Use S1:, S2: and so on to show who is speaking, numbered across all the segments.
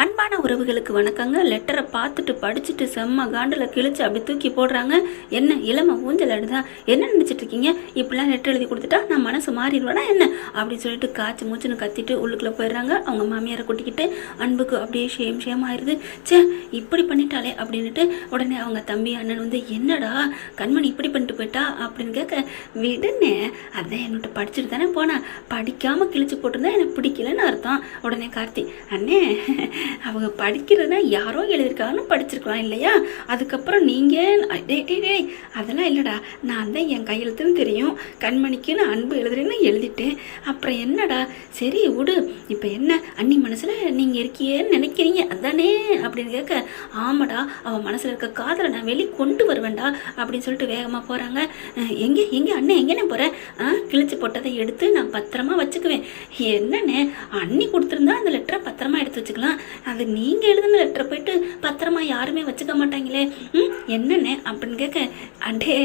S1: அன்பான உறவுகளுக்கு வணக்கங்க. லெட்டரை பார்த்துட்டு படிச்சுட்டு செம்ம காண்டில் கிழிச்சு அப்படி தூக்கி போடுறாங்க. என்ன இளமை ஊஞ்சல் அடுதா? என்ன நினச்சிட்டு இருக்கீங்க? இப்படிலாம் லெட்டர் எழுதி கொடுத்துட்டா நான் மனசு மாறிடுவேனா என்ன? அப்படின்னு சொல்லிட்டு காய்ச்சி மூச்சுன்னு கத்திட்டு உள்ளுக்குள்ளே போயிடுறாங்க. அவங்க மாமியாரை கூட்டிக்கிட்டு அன்புக்கு அப்படியே ஷேம் ஷேம் ஆயிடுது ச்சே இப்படி பண்ணிட்டாலே அப்படின்னுட்டு உடனே அவங்க தம்பி அண்ணன் வந்து என்னடா கண்மணி இப்படி பண்ணிட்டு போயிட்டா? அப்படின்னு கேட்க விடுனே அதான் என்னோட படிச்சுட்டு தானே போனேன் படிக்காமல் கிழிச்சு போட்டிருந்தா எனக்கு பிடிக்கலன்னு அர்த்தம். உடனே கார்த்தி அண்ணே அவங்க படிக்கிறதுனா யாரோ எழுதியிருக்காங்கன்னு படிச்சிருக்கலாம் இல்லையா? அதுக்கப்புறம் நீங்கள் டே டே டேய் அதெல்லாம் இல்லைடா. நான் தான் என் கையெழுத்துன்னு தெரியும். கண்மணிக்குன்னு அன்பு எழுதுறேன்னு எழுதிட்டேன். அப்புறம் என்னடா? சரி விடு. இப்போ என்ன? அண்ணி மனசில் நீங்கள் இருக்கியேன்னு நினைக்கிறீங்க. அதானே? அப்படின்னு கேட்க ஆமாடா அவன் மனசில் இருக்க காதலை நான் வெளியே கொண்டு வருவேன்டா அப்படின்னு சொல்லிட்டு வேகமாக போகிறாங்க எங்கே எங்கே அண்ணன் எங்கேண்ணே போகிறேன் ஆ கிழிச்சு போட்டதை எடுத்து நான் பத்திரமா வச்சுக்குவேன். என்னண்ணே? அண்ணி கொடுத்துருந்தா அந்த லெட்டரை பத்திரமா எடுத்து வச்சுக்கலாம். அது நீங்கள் எழுதின லெட்டரை போயிட்டு பத்திரமா யாருமே வச்சுக்க மாட்டாங்களே. ம் என்னென்ன அப்படின்னு கேட்க அண்டே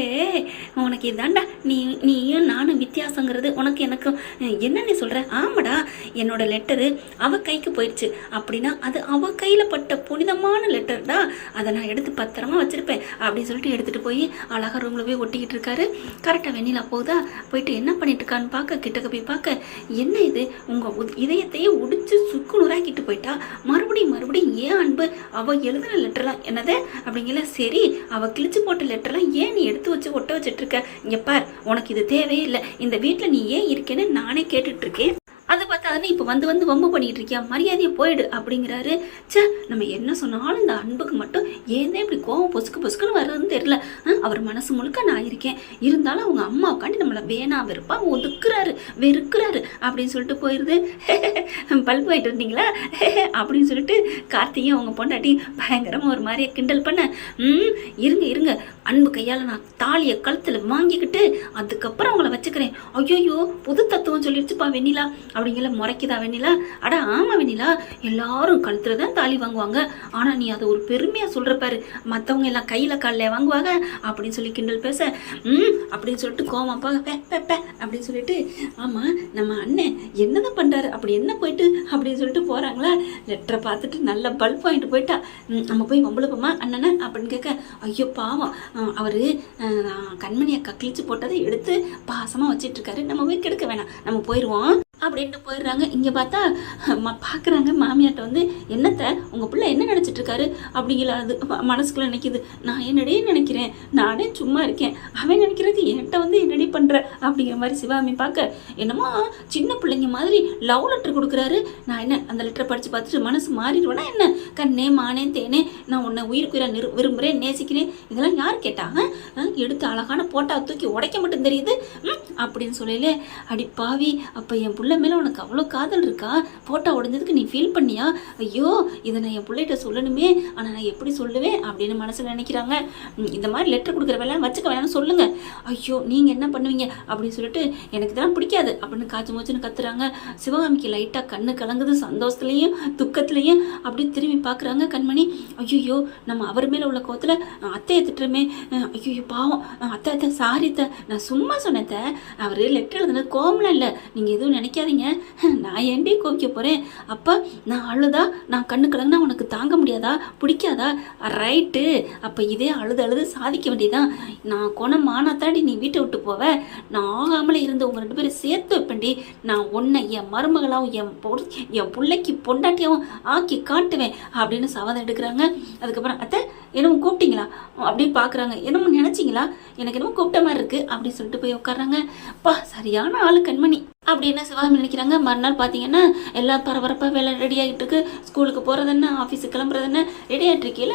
S1: உனக்கு இதாண்டா நீ நீயும் நானும் வித்தியாசங்கிறது உனக்கு எனக்கும். என்னென்ன சொல்கிற ஆமாடா என்னோட லெட்டரு அவ கைக்கு போயிடுச்சு அப்படின்னா அது அவ கையில் பட்ட புனிதமான தான் அதை நான் எடுத்து பத்திரமா வச்சிருப்பேன் அப்படின்னு சொல்லிட்டு எடுத்துகிட்டு போய் அழகா ரூமில் போய் ஒட்டிக்கிட்டு இருக்காரு. கரெக்டாக வெண்ணிலா போகுதா? போயிட்டு என்ன பண்ணிட்டு இருக்கான்னு பார்க்க கிட்டக்க போய் பார்க்க என்ன இது? உங்கள் இதயத்தையே உடிச்சு சுக்கு நூறாக்கிட்டு போயிட்டா? மறுபடியும் மறுபடியும் ஏன் அன்பு? அவ எழுதின லெட்டர்லாம் என்னது? அப்படிங்கல சரி அவ கிழிச்சு போட்ட லெட்டர்லாம் ஏன் நீ எடுத்து வச்சு ஒட்ட வச்சுட்டு இருக்க? இங்க பார் உனக்கு இது தேவையே இல்லை. இந்த வீட்டில் நீ ஏன் இருக்கேன்னு நானே கேட்டுட்டு இருக்கேன். அது பார்த்தாதானே இப்போ வந்து வந்து வம்பு பண்ணிட்டு இருக்கியா மரியாதையை போயிடு அப்படிங்கிறாரு. சே நம்ம என்ன சொன்னாலும் இந்த அன்புக்கு மட்டும் ஏன் இப்படி கோவம் பொசுக்கு பொசுக்குன்னு வர்றதுன்னு தெரியல. அவர் மனசு முழுக்க நான் இருக்கேன். இருந்தாலும் அவங்க அம்மா உட்காந்து நம்மளை வேணா வெறுப்பா ஒதுக்குறாரு வெறுக்கிறாரு அப்படின்னு சொல்லிட்டு போயிடுது பல்ப் ஆயிட்டு இருந்தீங்களா அப்படின்னு சொல்லிட்டு கார்த்திகை அவங்க பொண்டாட்டி பயங்கரமாக ஒரு மாதிரியே கிண்டல் பண்ண. ம் இருங்க இருங்க. அன்பு கையால் நான் தாலியை கழுத்தில் வாங்கிக்கிட்டு அதுக்கப்புறம் அவங்கள வச்சுக்கிறேன். ஐயோயோ புது தத்துவம் சொல்லிடுச்சுப்பா வெண்ணிலா. அப்படிங்கிற முறைக்குதா வெண்ணிலா? அட ஆமா வெண்ணிலா. எல்லாரும் கழுத்துல தான் தாலி வாங்குவாங்க. ஆனா நீ அதை ஒரு பெருமையா சொல்ற பாரு. மத்தவங்க எல்லாம் கையில காலில் வாங்குவாங்க. அப்படின்னு சொல்லி கிண்டல் பேச ம் அப்படின்னு சொல்லிட்டு கோவப்பா பே பே, பே அப்படின்னு சொல்லிட்டு ஆமா நம்ம அண்ணன் என்னதான் பண்றாரு? அப்படி என்ன போயிட்டு? அப்படின்னு சொல்லிட்டு போறாங்களா? லெட்டரை பார்த்துட்டு நல்ல பல்ப் வாங்கிட்டு போயிட்டா. நம்ம போய் வம்பளுப்போமா அண்ணனை? அப்படின்னு கேட்க ஐயோ பாவம். அவர் அவரு கண்மணியை கக்கிழிச்சு போட்டதை எடுத்து பாசமா வச்சிட்டு இருக்காரு. நம்ம போய் கெடுக்க வேணாம். நம்ம போயிடுவோம் அப்படின்ட்டு போயிடுறாங்க. இங்கே பார்த்தா மா பார்க்குறாங்க மாமியார்ட்ட வந்து என்னத்தை உங்கள் பிள்ளை என்ன நினச்சிட்ருக்காரு? அப்படிங்கிற அது மனசுக்குள்ளே மனசுக்குள்ள நினைக்குது. நான் என்னடியே நினைக்கிறேன்? நானே சும்மா இருக்கேன். அவன் நினைக்கிறது என்கிட்ட வந்து என்னடி பண்ணுற அப்படிங்கிற மாதிரி சிவாமி பார்க்க என்னமோ சின்ன பிள்ளைங்க மாதிரி லவ் லெட்டர் கொடுக்குறாரு? நான் என்ன அந்த லெட்டரை படித்து பார்த்துட்டு மனசு மாறிடுவேனா என்ன? கண்ணே மானே தேனே நான் உன்னை உயிருக்குயிராக நிரு விரும்புகிறேன் நேசிக்கிறேன். இதெல்லாம் யார் கேட்டாங்க எடுத்து அழகான போட்டா தூக்கி உடைக்க மட்டும் தெரியுது. அப்படின்னு சொல்லல அடி பாவி அப்போ என் பிள்ளை மேலே உனக்கு அவ்வளோ காதல் இருக்கா? ஃபோட்டோ உடைஞ்சதுக்கு நீ ஃபீல் பண்ணியா? ஐயோ இதை நான் என் பிள்ளைகிட்ட சொல்லணுமே. ஆனால் நான் எப்படி சொல்லுவேன்? அப்படின்னு மனசில் நினைக்கிறாங்க. இந்த மாதிரி லெட்டர் கொடுக்குற வேலை வச்சுக்க வேணாம்னு சொல்லுங்க. ஐயோ நீங்கள் என்ன பண்ணுவீங்க? அப்படின்னு சொல்லிட்டு எனக்கு இதெல்லாம் பிடிக்காது. அப்படின்னு காய்ச்சி மூச்சுன்னு கத்துறாங்க. சிவகாமிக்கு லைட்டாக கண்ணு கலங்குது சந்தோஷத்துலேயும் துக்கத்துலேயும். அப்படி திரும்பி பார்க்குறாங்க கண்மணி. ஐயோ நம்ம அவர் மேலே உள்ள கோவத்தில் அத்தையை திட்டுறமே. ஐயோ பாவம். அத்தை அத்தை சாரி நான் சும்மா சொன்னேன் அவர் லெட்டர் எழுதுனது கோவம்லாம் இல்லை. நீங்கள் எதுவும் கோவிக்காதீங்க நான் ஏன்டி கோவிக்க போகிறேன் அப்போ நான் அழுதா? நான் கண்ணு கலங்கினா உனக்கு தாங்க முடியாதா? பிடிக்காதா? ரைட்டு. அப்போ இதே அழுது அழுது சாதிக்க வேண்டியதான் நான் குணமானா தாண்டி நீ வீட்டை விட்டு போவ. நான் ஆகாமலே இருந்து உங்கள் ரெண்டு பேரும் சேர்த்து வைப்பேன்டி. நான் உன்னை என் மருமகளாகவும் என் பொ என் பிள்ளைக்கு பொண்டாட்டியாகவும் ஆக்கி காட்டுவேன் அப்படின்னு சவாதம் எடுக்கிறாங்க. அதுக்கப்புறம் அத்தை என்னமோ கூப்பிட்டீங்களா? அப்படின்னு பார்க்குறாங்க என்னமோ நினச்சிங்களா? எனக்கு என்னமோ கூப்பிட்ட மாதிரி இருக்குது அப்படின்னு சொல்லிட்டு போய் உட்கார்றாங்க. பா சரியான ஆளு கண்மணி. அப்படின்னு சிவாமி நினைக்கிறாங்க. மறுநாள் பார்த்தீங்கன்னா எல்லாம் பரபரப்பாக வேலை ரெடி ஆகிட்டு இருக்கு. ஸ்கூலுக்கு போகிறது என்ன? ஆஃபீஸுக்கு கிளம்புறது என்ன? ரெடி ஆகிட்டு இருக்கையில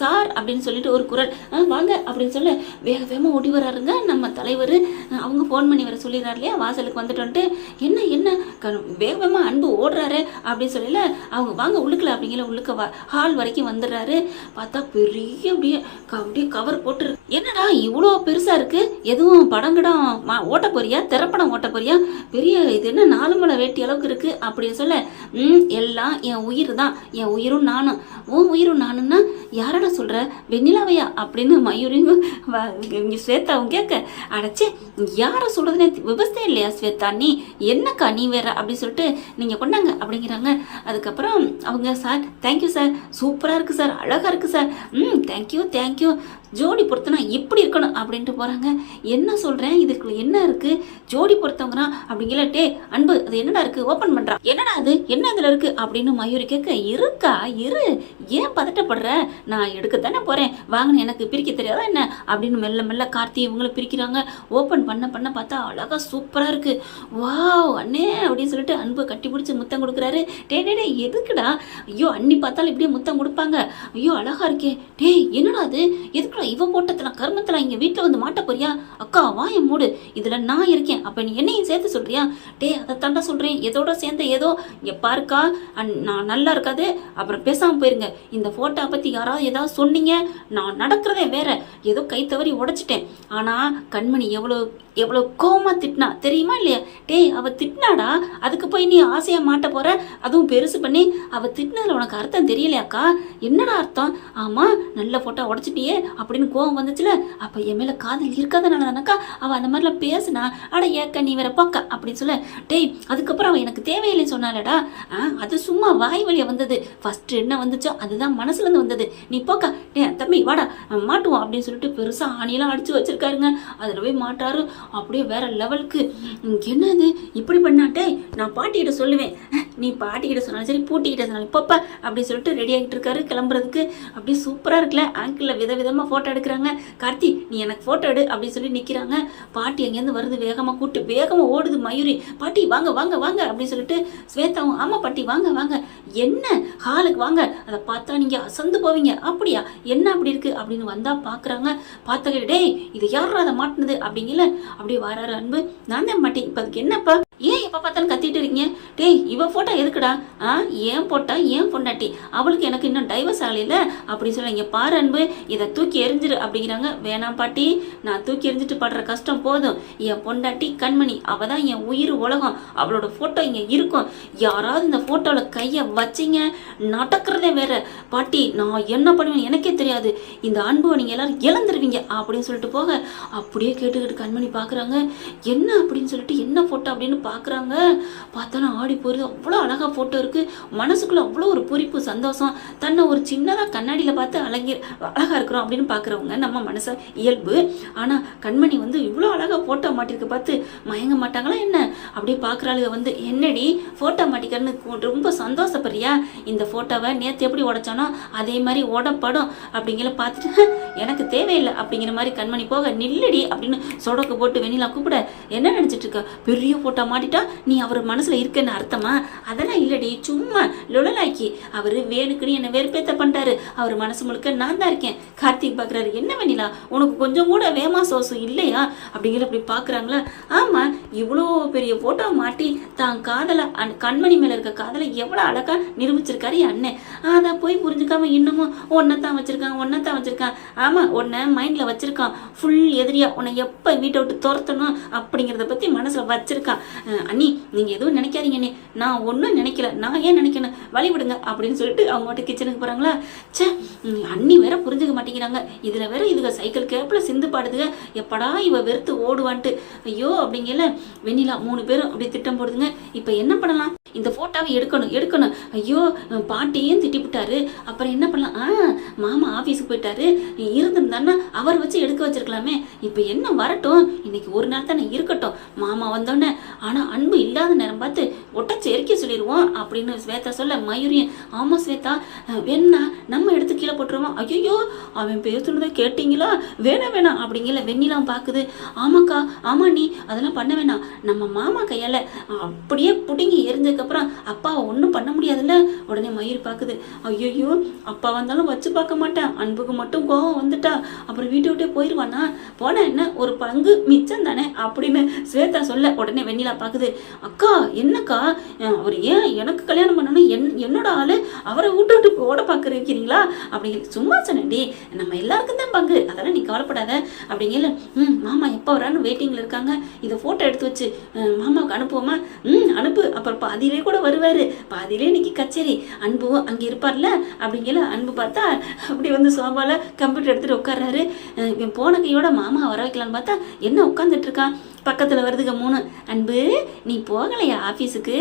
S1: சார் அப்படின்னு சொல்லிட்டு ஒரு குரல் வாங்க அப்படின்னு சொல்ல வேக வேகமாக ஓடி வராருங்க. நம்ம தலைவர் அவங்க ஃபோன் பண்ணி வர சொல்லிடுறாரு இல்லையா? வாசலுக்கு வந்துட்டு என்ன என்ன? வேக வேகமாக அன்பு ஓடுறாரு அப்படின்னு சொல்லல அவங்க வாங்க உள்ளுக்கல அப்படிங்கிற உள்ளுக்க ஹால் வரைக்கும் வந்துடுறாரு. பார்த்தா பெரிய அப்படியே க- அப்படியே கவர் போட்டு என்னடா இவ்வளோ பெருசாக இருக்குது எதுவும் படம் கிடம் மா- ஓட்ட போறியா? திரைப்படம் ஓட்ட போறியா? பெரிய இது என்ன நாலு மலை வேட்டி அளவுக்கு இருக்கு? அப்படின்னு சொல்ல ம் எல்லாம் என் உயிர் தான். என் உயிரும் நானும். உன் உயிரும் நானும்னா யாரடா சொல்ற? வெண்ணிலாவையா? அப்படின்னு மயூரியும் இங்கே இங்க ஸ்வேதாவும் கேட்க அடைச்சே யாரை சொல்கிறதுனே விவசாயம் இல்லையா ஸ்வேதா? நீ என்னக்கா நீ வேற? அப்படின்னு சொல்லிட்டு நீங்க கொண்டாங்க அப்படிங்கிறாங்க. அதுக்கப்புறம் அவங்க சார் தேங்க்யூ சார். சூப்பரா இருக்கு சார். அழகா இருக்கு சார். ம் தேங்க்யூ தேங்க்யூ ஜோடி பொறுத்தனா இப்படி இருக்கணும் அப்படின்ட்டு போறாங்க. என்ன சொல்றேன்? இதுக்குள்ள என்ன இருக்கு? ஜோடி பொறுத்தவங்கன்னா அப்படிங்கிற டே அன்பு அது என்னடா இருக்கு? ஓபன் பண்றா. என்னடா அது என்ன அதுல இருக்கு? அப்படின்னு மயூரி கேட்க இருக்கா? இரு. ஏன் பதட்டப்படுற? நான் எடுக்கத்தானே போறேன். வாங்கின எனக்கு பிரிக்க தெரியாதா என்ன? அப்படின்னு மெல்ல மெல்ல கார்த்தி இவங்களை பிரிக்கிறாங்க. ஓபன் பண்ண பண்ண பார்த்தா அழகா சூப்பரா இருக்கு. வாவ் அண்ணே அப்படின்னு சொல்லிட்டு அன்பு கட்டி பிடிச்சி முத்தம் கொடுக்குறாரு. டே டே டே எதுக்குடா? ஐயோ அண்ணி பார்த்தாலும் இப்படியே முத்தம் கொடுப்பாங்க. ஐயோ அழகா இருக்கே. டேய் என்னடா அது எதுக்குடா இவன் போட்டத்துல கர்மத்துல இங்க வீட்டுல வந்து மாட்ட போறியா? அக்கா வாய மூடு. இதுல நான் இருக்கேன். அப்ப நீ என்னையும் சேர்த்து சொல்றியா? டேய் அதை தாண்டா சொல்கிறேன் எதோட சேர்ந்து ஏதோ இங்கே பாருக்கா நான் நல்லா இருக்காது. அப்புறம் பேசாமல் போயிருங்க. இந்த ஃபோட்டோவை பற்றி யாராவது ஏதாவது சொன்னீங்க. நான் நடக்கிறதே வேற. ஏதோ கை தவறி உடைச்சிட்டேன். ஆனால் கண்மணி எவ்வளோ எவ்வளோ கோவமாக திட்டினா தெரியுமா இல்லையா? டேய் அவள் திட்டினாடா அதுக்கு போய் நீ ஆசையாக மாட்ட போகிற அதுவும் பெருசு பண்ணி அவள் திட்டினதில் உனக்கு அர்த்தம் தெரியலையாக்கா? என்னடா அர்த்தம்? ஆமாம் நல்ல ஃபோட்டோ உடைச்சிட்டியே அப்படின்னு கோவம் வந்துச்சுல அப்போ என் மேலே காதல் இருக்காதனால தானக்கா அவள் அந்த மாதிரிலாம் பேசுனா? அட ஏக்க நீ வேற பக்க அப்படின்னு சொல்ல. டேய் அதுக்கப்புறம் அவள் எனக்கு தேவையில்லைன்னு சொன்னாலடா. ஆ, அது சும்மா வாய் வழியை வந்தது. ஃபஸ்ட்டு என்ன வந்துச்சோ அதுதான் மனசுலேருந்து வந்தது. நீ போக்கா. டே தம்பி வாடா மாட்டுவோம் அப்படின்னு சொல்லிட்டு பெருசாக ஆணியெல்லாம் அடிச்சு வச்சிருக்காருங்க. அதில் போய் மாட்டாரு. அப்படியே வேற லெவலுக்கு. என்னது? இப்படி பண்ணாட்டே? நான் பாட்டிக்கிட்ட சொல்லுவேன். நீ பாட்டிக்கிட்ட சொன்னாலும் சரி பூட்டிக்கிட்ட சொன்னாலும் இப்பப்ப அப்படின்னு சொல்லிட்டு ரெடி ஆகிட்டு இருக்காரு கிளம்புறதுக்கு. அப்படியே சூப்பராக இருக்குல்ல? ஆங்கிளில் வித விதமாக ஃபோட்டோ எடுக்கிறாங்க. கார்த்தி நீ எனக்கு ஃபோட்டோ எடு அப்படின்னு சொல்லி நிற்கிறாங்க பாட்டி அங்கேருந்து வருது வேகமாக கூப்பிட்டு வேகமாக ஓடுது மயூரி. பாட்டி வாங்க வாங்க வாங்க அப்படின்னு சொல்லிட்டு ஸ்வேதாவும் ஆமாம் பாட்டி வாங்க வாங்க. என்ன? ஹாலுக்கு வாங்க. அதை பார்த்தா நீங்க அசந்து போவீங்க. அப்படியா? என்ன அப்படி இருக்கு? அப்படின்னு வந்தால் பார்க்குறாங்க பார்த்தா டேய் இது யாரும் அதை மாட்டினது? அப்படிங்கல. அப்படியே வராரு அன்பு. நான் தான் மாட்டேன். இப்போ அதுக்கு என்னப்பா? ஏன் எப்ப பார்த்தாலும் கத்திட்டு இருக்கீங்க? டேய் இவ ஃபோட்டோ எதுக்குடா? ஆ ஏன் போட்டா? ஏன் பொண்டாட்டி? அவளுக்கு எனக்கு இன்னும் டைவர்ஸ் ஆகலையில அப்படி சொல்லிங்க பாரு அன்பு இதை தூக்கி எறிஞ்சிரு அப்படிங்கிறாங்க. வேணாம் பாட்டி நான் தூக்கி எறிஞ்சிட்டு படுற கஷ்டம் போதும். என் பொண்டாட்டி கண்மணி அவ தான் என் உயிர் உலகம். அவளோட போட்டோ இங்கே இருக்கும். யாராவது இந்த ஃபோட்டோவில் கையை வச்சீங்க. நடக்கிறதே வேற. பாட்டி நான் என்ன பண்ணுவேன் எனக்கே தெரியாது. இந்த அன்புவை நீங்கள் எல்லாரும் இழந்துருவீங்க அப்படின்னு சொல்லிட்டு போக அப்படியே கேட்டுக்கிட்டு கண்மணி பார்க்குறாங்க என்ன அப்படின்னு சொல்லிட்டு என்ன போட்டோ அப்படின்னு பார்க்குறாங்க பார்த்தாலும் ஆடி போகுது அவ்வளோ அழகா ஃபோட்டோ இருக்குது மனசுக்குள்ளே அவ்வளோ ஒரு பூரிப்பு சந்தோஷம். தன்னை ஒரு சின்னதாக கண்ணாடியில் பார்த்து அழகி அழகாக இருக்கிறோம் அப்படின்னு பார்க்குறவங்க நம்ம மனச இயல்பு. ஆனால் கண்மணி வந்து இவ்வளோ அழகாக ஃபோட்டோ மாட்டிருக்க பார்த்து மயங்க மாட்டாங்களா என்ன? அப்படியே பார்க்குறாளுங்க வந்து என்னடி ஃபோட்டோ மாட்டிக்கிறன்னு ரொம்ப சந்தோஷப்படுறியா? இந்த ஃபோட்டோவை நேற்று எப்படி உடைச்சானோ அதே மாதிரி உடப்படும். அப்படிங்கிற பார்த்துட்டு எனக்கு தேவையில்லை. அப்படிங்கிற மாதிரி கண்மணி போக நில்லடி அப்படின்னு சொடக்கு போட்டு வெண்ணிலா கூப்பிட என்ன நினச்சிட்டு இருக்க? பெரிய போட்டோ மாட்டிட்டா? நீ அவர் மனசுல இருக்கன்னு அர்த்தமா? அதெல்லாம் இல்லடி சும்மா லுழலாக்கி அவரு வேணுக்குன்னு என்ன வெறுப்பேத்த பண்ணிட்டாரு. அவர் மனசு முழுக்க நான் தான் இருக்கேன். கார்த்திக் பாக்குறாரு என்ன வேணிலா உனக்கு கொஞ்சம் கூட வேமா சோசு இல்லையா? அப்படிங்கிற அப்படி பாக்குறாங்களா? ஆமா இவ்வளோ பெரிய போட்டோ மாட்டி தான் காதலை அந் கண்மணி மேல இருக்க காதலை எவ்வளவு அழகா நிரூபிச்சிருக்காரு அண்ணன். அதை போய் புரிஞ்சுக்காம இன்னமும் ஒன்னத்தான் வச்சிருக்கான் ஒன்னத்தான் வச்சிருக்கான். ஆமா உன்னை மைண்ட்ல வச்சிருக்கான். ஃபுல் எதிரியா உன்னை எப்ப வீட்டை விட்டு துரத்தணும் அப்படிங்கிறத பத்தி மனசுல வச்சிருக்கான். அண்ணி நீங்கள் எதுவும் நினைக்காதீங்கண்ணே நான் ஒன்றும் நினைக்கல. நான் ஏன் நினைக்கணும்? வழி விடுங்க அப்படின்னு சொல்லிட்டு அவங்க மட்டும் கிச்சனுக்கு போகிறாங்களா ச்சே அண்ணி வேற புரிஞ்சுக்க மாட்டேங்கிறாங்க. இதில் வேற இதுக சைக்கிள் கேப்பில் சிந்து பாடுதுங்க எப்படா இவ வெறுத்து ஓடுவான்ட்டு. ஐயோ அப்படிங்கல. வெண்ணிலா மூணு பேரும் அப்படி திட்டம் போடுதுங்க. இப்போ என்ன பண்ணலாம்? இந்த ஃபோட்டோவை எடுக்கணும் எடுக்கணும். ஐயோ பாட்டியும் திட்டிவிட்டாரு அப்புறம் என்ன பண்ணலாம்? ஆ மாமா ஆஃபீஸுக்கு போயிட்டாரு. இருந்திருந்தான்னா அவர் வச்சு எடுக்க வச்சிருக்கலாமே. இப்போ என்ன வரட்டும்? இன்னைக்கு ஒரு நாள் தானே இருக்கட்டும். மாமா வந்தோடனே ஆனால் அன்பு இல்லாத நேரம் பார்த்து ஒட்டச்சு எரிக்க சொல்லிடுவோம் அப்படின்னு ஸ்வேதா சொல்ல மயூரியன் ஆமாம் ஸ்வேதா வேணா நம்ம எடுத்து கீழே போட்டுருவோம். ஐயோ அவன் பேசுனதை கேட்டிங்களா? வேணாம் வேணாம் அப்படிங்கல வெண்ணிலாம் பார்க்குது. ஆமாக்கா ஆமா நீ அதெல்லாம் பண்ண வேணாம். நம்ம மாமா கையால் அப்படியே பிடுங்கி எரிஞ்சதுக்கப்புறம் அப்பாவை ஒன்றும் பண்ண முடியாதுல்ல? உடனே மயூர் பார்க்குது. ஐயோ அப்பா வந்தாலும் வச்சு பார்க்க மாட்டேன். அன்புக்கு மட்டும் கோவம் வந்துட்டா அப்புறம் வீட்டை விட்டே போயிடுவானா போனால் என்ன? ஒரு பங்கு மிச்சம் தானே? அப்படின்னு ஸ்வேதா சொல்ல உடனே வெண்ணிலா பார்க்க பார்க்குது அக்கா என்னக்கா? அவர் ஏன் எனக்கு கல்யாணம் பண்ணணும் என் என்னோட ஆளு அவரை விட்டு விட்டு ஓட பார்க்குறீங்களா இருக்கிறீங்களா அப்படி சும்மா சொன்னேன்டி. நம்ம எல்லாருக்கும் தான் பங்கு. அதெல்லாம் நீ கவலைப்படாத. அப்படிங்கல ம் மாமா எப்போ வரான்னு வெயிட்டிங்கில் இருக்காங்க. இதை ஃபோட்டோ எடுத்து வச்சு மாமாவுக்கு அனுப்புவோமா? ம் அனுப்பு. அப்புறம் பாதியிலே கூட வருவார். பாதியிலே இன்னைக்கு கச்சேரி. அன்பு அங்கே இருப்பார்ல? அப்படிங்கல அன்பு பார்த்தா அப்படி வந்து சோபாவில் கம்ப்யூட்டர் எடுத்துகிட்டு உட்கார்றாரு. என் போன கையோட மாமா வர வைக்கலான்னு பார்த்தா என்ன உட்காந்துட்டு இருக்கான் பக்கத்தில் வருதுங்க மூணு. அன்பு நீ போகலையா ஆஃபீஸுக்கு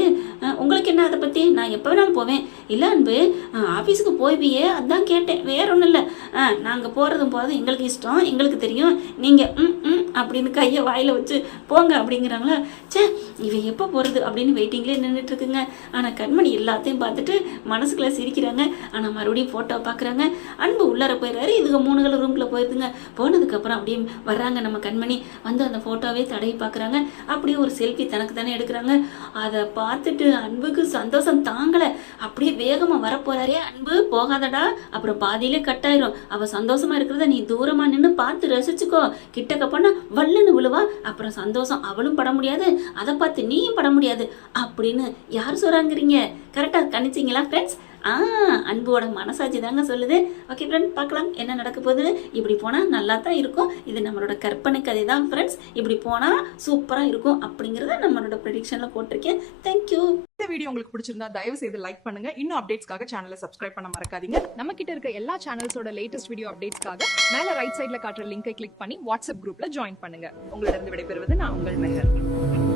S1: உங்களுக்கு என்ன அதை பற்றி நான் எப்போ வேணாலும் போவேன். இல்லை அன்பு ஆஃபீஸுக்கு போய்வியே அதான் கேட்டேன். வேற ஒன்றும் இல்லை. நாங்கள் போகிறதும் போகிறதும் எங்களுக்கு இஷ்டம் எங்களுக்கு தெரியும். நீங்கள் ம் ம் அப்படின்னு கையை வாயில் வச்சு போங்க அப்படிங்கிறாங்களா? ச்சே இவன் எப்போ போகிறது அப்படின்னு வெயிட்டிங்லேயே நின்றுட்டுருக்குங்க ஆனால் கண்மணி எல்லாத்தையும் பார்த்துட்டு மனசுக்குள்ளே சிரிக்கிறாங்க. ஆனால் மறுபடியும் ஃபோட்டோ பார்க்குறாங்க அன்பு உள்ளார போயிடுறாரு. இதுங்க மூணுகள் ரூம்குள்ளே போயிருதுங்க. போனதுக்கப்புறம் அப்படியே வர்றாங்க நம்ம கண்மணி. வந்து அந்த ஃபோட்டோவே தடவி பார்க்குறாங்க. அப்படியே ஒரு செல்ஃபி தனக்கு தானே எடுக்கிறாங்க. அதை பார்த்துட்டு அன்புக்கு சந்தோஷம் தாங்கலை. அப்படியே வேகமாக வரப்போறாரே அன்பு போகாதடா. அப்புறம் பாதியிலே கட் ஆயிரும். அவ சந்தோஷமா இருக்கிறத நீ தூரமா நின்று பார்த்து ரசிச்சுக்கோ. கிட்டக்க போனா வல்லுன்னு விழுவா. அப்புறம் சந்தோஷம் அவளும் பட முடியாது. அதை பார்த்து நீயும் பட முடியாது. அப்படின்னு யார் சொல்றாங்கிறீங்க? கரெக்டா கணிச்சிங்களா ஃப்ரெண்ட்ஸ் ஆ அன்போட மனசாட்சி தாங்க சொல்லுது. ஓகே ஃப்ரெண்ட் பார்க்கலாம் என்ன நடக்க போகுது இப்படி போனால் நல்லா தான் இருக்கும். இது நம்மளோட கற்பனை கதை தான் ஃப்ரெண்ட்ஸ் இப்படி போனால் சூப்பராக இருக்கும் அப்படிங்கிறத நம்மளோட ப்ரெடிக்ஷனில் போட்டிருக்கேன். தேங்க்யூ
S2: இந்த வீடியோ உங்களுக்கு பிடிச்சிருந்தா தயவு செய்து லைக் பண்ணுங்க. இன்னும் அப்டேட்ஸ்க்காக சேனலை சப்ஸ்கிரைப் பண்ண மறக்காதீங்க.
S3: நம்ம கிட்ட இருக்க எல்லா சேனல்ஸோட லேட்டஸ்ட் வீடியோ அப்டேட்ஸ்க்காக மேல ரைட் சைடில் காட்டுற லிங்கை கிளிக் பண்ணி வாட்ஸ்அப் குரூப்ல ஜாயின் பண்ணுங்க.
S2: உங்களிடம் விடைபெறுவது நான் உங்கள் மெஹர்.